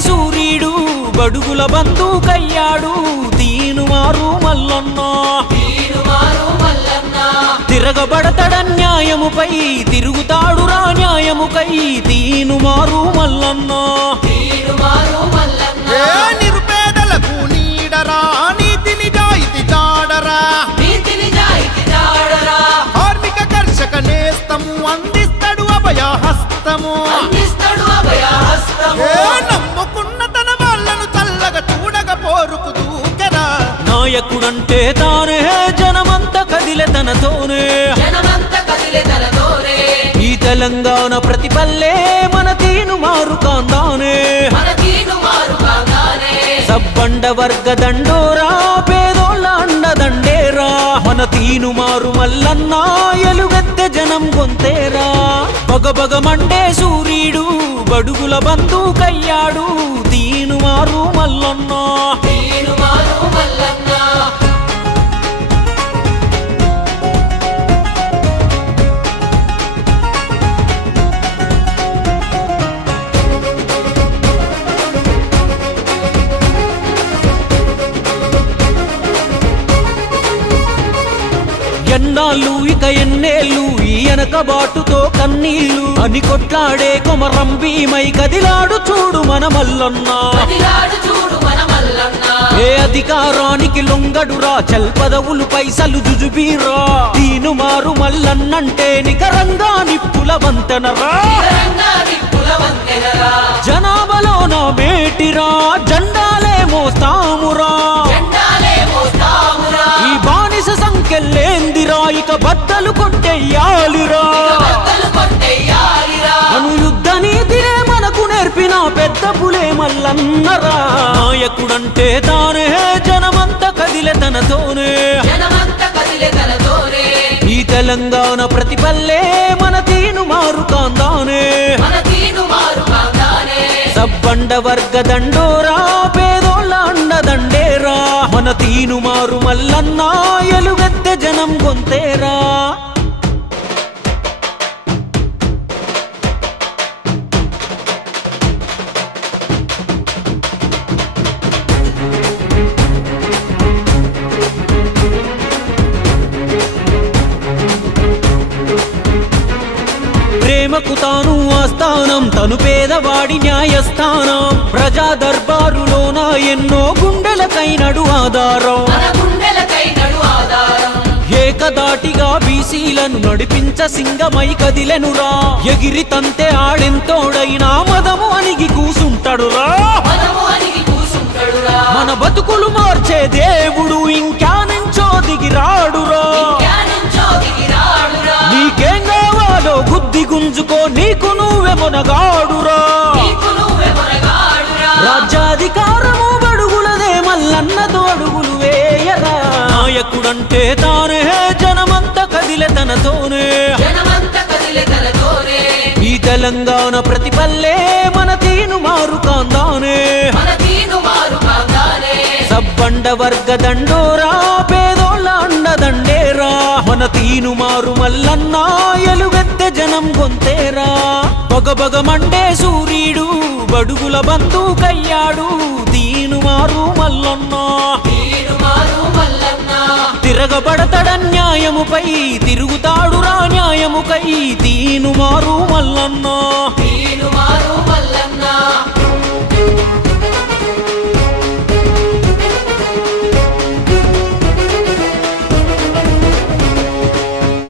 సూర్యుడు బడుగుల బంధుకయ్యాడు తీనుమారు మల్లన్న తిరగబడతడన్యాయముపై తిరుగుతాడురా న్యాయముకై తీనుమారు మల్లన్న నిరుపేదలకు నీడరా నీతి నిజాయితీ చాడరా కార్మిక కర్షక నేస్తము అందిస్తాడు అభయహస్తము నమ్ముకున్న తన వాళ్ళను చల్లగా చూడగా పోరుకు దూకరా నాయకుడంటే తానే జనమంత కదిలే తనతోనే ఈ తెలంగాణ ప్రతిపల్లే మన తీనుమారు కాందానే సబ్బండ వర్గ దండోరా పేదోళ్ళ అండదండేరా మన తీనుమారు మల్లన్న ఎలుగెత్తె జనం గొంతేరా బగబగమండే సూర్యుడు బడుగుల బంధుకయ్యాడు తీనుమారు మల్లన్న ఎన్నాళ్ళు ఇక ఎన్నేళ్ళు ఈ వెనకబాటుతో కన్నీళ్ళు అని కొట్లాడే కొమరం భీమై కదిలాడు చూడు మన మల్లన్న ఏ అధికారానికి లొంగడురా చల్ పదవులు పైసలు జుజుబీరా తీనుమారు మల్లన్నంటే నికరంగా నిప్పుల వంతెనరా జనాభాలోన మేటిరా జెండాలే మోస్తామురా ఈ బానిస సంఖ్యలేందిరా ఇక బద్దలు కొట్టెయ్యాలిరా అను యుద్ధ నీతినే మనకు నేర్పిన పెద్ద పులే మల్లన్నరా నాయకుడంటే తానే జనమంత కదిలే తనతోనే ఈ తెలంగాణ ప్రతిపల్లే మన తీనుమారు కాందానే సబ్బండ వర్గ దండోరా పేదోళ్ళ అండదండేరా మన తీనుమారు మల్లన్న ఎలుగెత్తె జనం గొంతేరా ప్రేమకు తాను ఆస్థానం తను పేదవాడి న్యాయస్థానం ప్రజా దర్బారులోన ఎన్నో గుండెలకైనడు ఆధారం ఏకదాటిగా బీసీలను నడిపించ సింగమై కదిలెనురా ఎగిరి తంతే ఆడెంతోడైనా మదము అణిగి కూసుంటాడురా మన బతుకులు మార్చే దేవుడు ఇంకా నుంచో దిగిరాడురా నీకేం కావాలో గుద్ది గుంజుకో నీకు నువ్వే మొనగాడురా రాజ్యాధికారము బడుగులదే మల్లన్నతో అడుగులు వేయరా నాయకుడంటే తానే జనమంత కదిలే తనతోనే ఈ తెలంగాణ ప్రతిపల్లే మన తీనుమారు కాందానే సబ్బండ వర్గ దండోరా పేదోళ్ళ అండదండేరా మన తీనుమారు మల్లన్న ఎలుగెత్తె జనం గొంతేరా బగబగమండే సూర్యుడు బడుగుల బంధుకయ్యాడు తీనుమారు మల్లన్న తిరగబడతడన్యాయముపై తిరుగుతాడురా న్యాయముకై తీనుమారు మల్లన్న